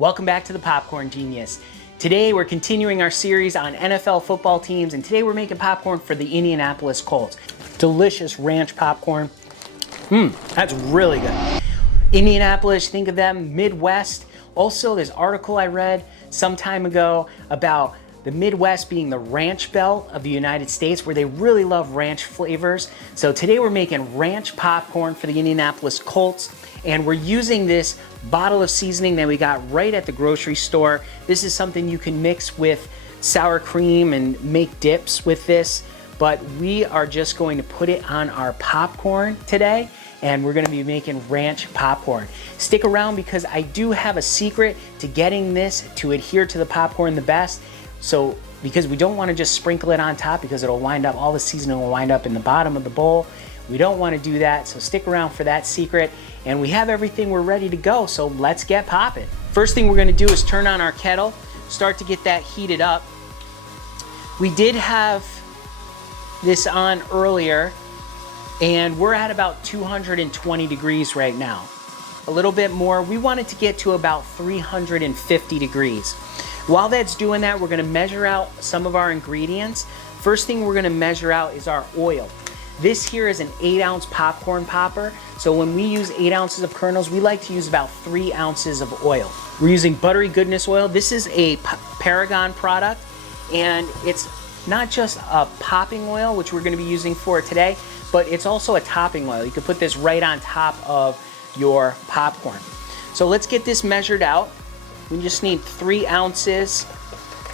Welcome back to the Popcorn Genius. Today we're continuing our series on NFL football teams, and today we're making popcorn for the Indianapolis Colts. Delicious ranch popcorn. That's really good. Indianapolis, think of them, Midwest. Also, this article I read some time ago about the Midwest being the ranch belt of the United States, where they really love ranch flavors. So today we're making ranch popcorn for the Indianapolis Colts, and we're using this bottle of seasoning that we got right at the grocery store. This is something you can mix with sour cream and make dips with this, but we are just going to put it on our popcorn today, and we're gonna be making ranch popcorn. Stick around because I do have a secret to getting this to adhere to the popcorn the best. So, because we don't wanna just sprinkle it on top because it'll wind up, all the seasoning will wind up in the bottom of the bowl. We don't wanna do that, so stick around for that secret. And we have everything, we're ready to go, so let's get popping. First thing we're gonna do is turn on our kettle, start to get that heated up. We did have this on earlier, and we're at about 220 degrees right now. A little bit more, we want it to get to about 350 degrees. While that's doing that, we're gonna measure out some of our ingredients. First thing we're gonna measure out is our oil. This here is an 8-ounce popcorn popper. So when we use 8 ounces of kernels, we like to use about 3 ounces of oil. We're using buttery goodness oil. This is a Paragon product, and it's not just a popping oil, which we're gonna be using for today, but it's also a topping oil. You can put this right on top of your popcorn. So let's get this measured out. We just need 3 ounces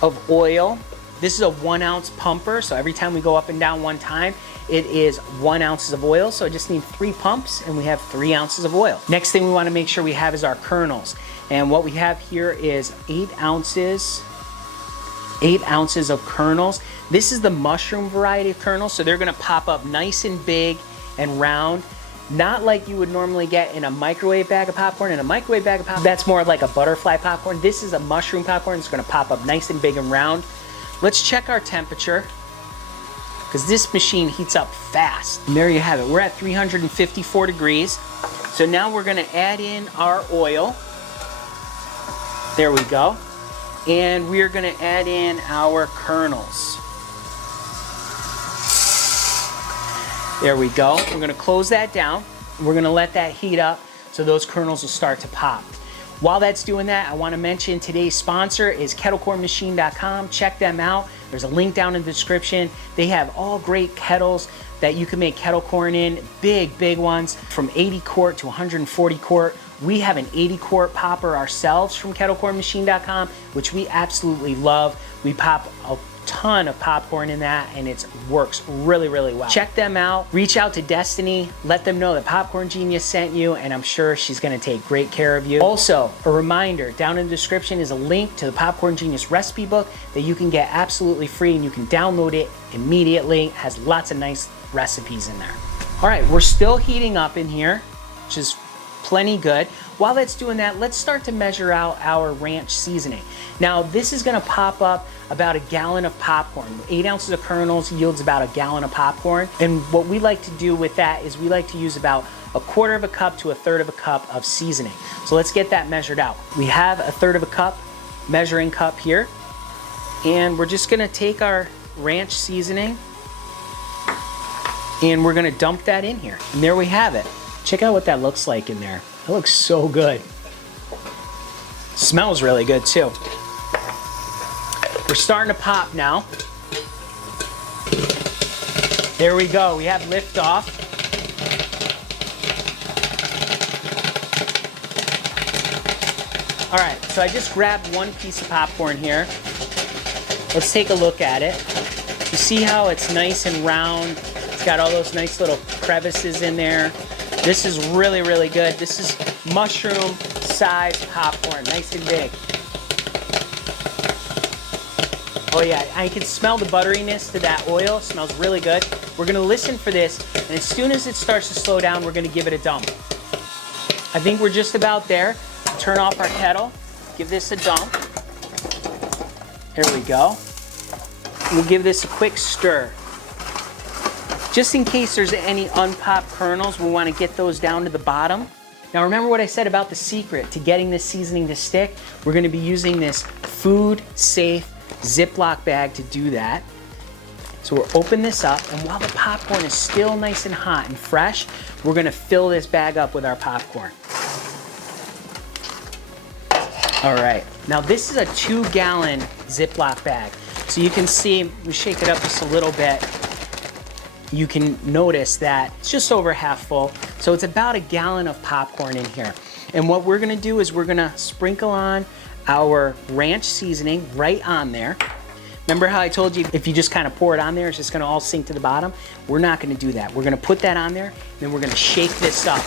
of oil. This is a 1 ounce pumper, so every time we go up and down one time, it is 1 ounce of oil, so I just need 3 pumps and we have 3 ounces of oil. Next thing we wanna make sure we have is our kernels. And what we have here is 8 ounces of kernels. This is the mushroom variety of kernels, so they're gonna pop up nice and big and round. Not like you would normally get in a microwave bag of popcorn. In a microwave bag of popcorn, that's more like a butterfly popcorn. This is a mushroom popcorn. It's gonna pop up nice and big and round. Let's check our temperature, because this machine heats up fast. And there you have it. We're at 354 degrees. So now we're gonna add in our oil. There we go. And we're gonna add in our kernels. There we go. We're gonna close that down. We're gonna let that heat up so those kernels will start to pop. While that's doing that, I wanna mention today's sponsor is kettlecornmachine.com. Check them out. There's a link down in the description. They have all great kettles that you can make kettle corn in, big ones, from 80 quart to 140 quart. We have an 80 quart popper ourselves from kettlecornmachine.com, which we absolutely love. We pop a ton of popcorn in that, and it works really well. Check them out. Reach out to Destiny. Let them know that Popcorn Genius sent you, and I'm sure she's gonna take great care of you. Also, a reminder, down in the description is a link to the Popcorn Genius recipe book that you can get absolutely free, and you can download it immediately. It has lots of nice recipes in there. All right, we're still heating up in here, which is plenty good. While that's doing that, let's start to measure out our ranch seasoning. Now, this is gonna pop up about 1 gallon of popcorn. 8 ounces of kernels yields about 1 gallon of popcorn. And what we like to do with that is we like to use about 1/4 cup to 1/3 cup of seasoning. So let's get that measured out. We have 1/3 cup measuring cup here. And we're just gonna take our ranch seasoning and we're gonna dump that in here. And there we have it. Check out what that looks like in there. It looks so good. Smells really good too. We're starting to pop now. There we go, we have liftoff. All right, so I just grabbed 1 piece of popcorn here. Let's take a look at it. You see how it's nice and round? It's got all those nice little crevices in there. This is really good. This is mushroom-sized popcorn, nice and big. Oh yeah, I can smell the butteriness to that oil. It smells really good. We're gonna listen for this, and as soon as it starts to slow down, we're gonna give it a dump. I think we're just about there. Turn off our kettle, give this a dump. There we go. We'll give this a quick stir. Just in case there's any unpopped kernels, we want to get those down to the bottom. Now remember what I said about the secret to getting this seasoning to stick? We're gonna be using this food safe Ziploc bag to do that. So we'll open this up, and while the popcorn is still nice and hot and fresh, we're gonna fill this bag up with our popcorn. All right, now this is a 2-gallon Ziploc bag. So you can see, we shake it up just a little bit. You can notice that it's just over half full. So it's about a gallon of popcorn in here. And what we're gonna do is we're gonna sprinkle on our ranch seasoning right on there. Remember how I told you if you just kind of pour it on there, it's just gonna all sink to the bottom? We're not gonna do that. We're gonna put that on there, and then we're gonna shake this up.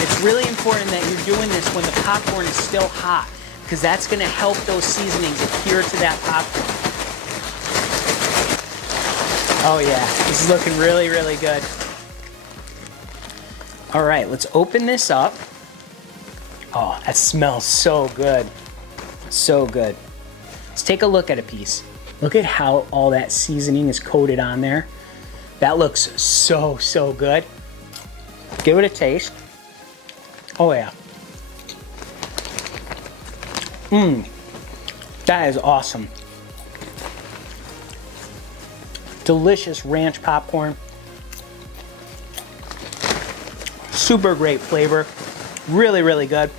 It's really important that you're doing this when the popcorn is still hot, because that's gonna help those seasonings adhere to that popcorn. Oh yeah, this is looking really, really good. All right, let's open this up. Oh, that smells so good. So good. Let's take a look at a piece. Look at how all that seasoning is coated on there. That looks so, so good. Give it a taste. Oh yeah. That is awesome. Delicious ranch popcorn. Super great flavor. Really, really good.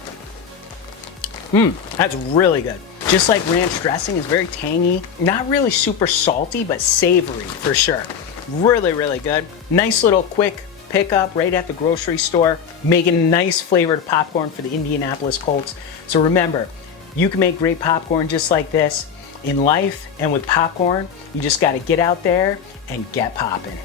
That's really good. Just like ranch dressing is very tangy. Not really super salty, but savory for sure. Really, really good. Nice little quick pickup right at the grocery store, making nice flavored popcorn for the Indianapolis Colts. So remember, you can make great popcorn just like this in life, and with popcorn, you just gotta get out there and get popping.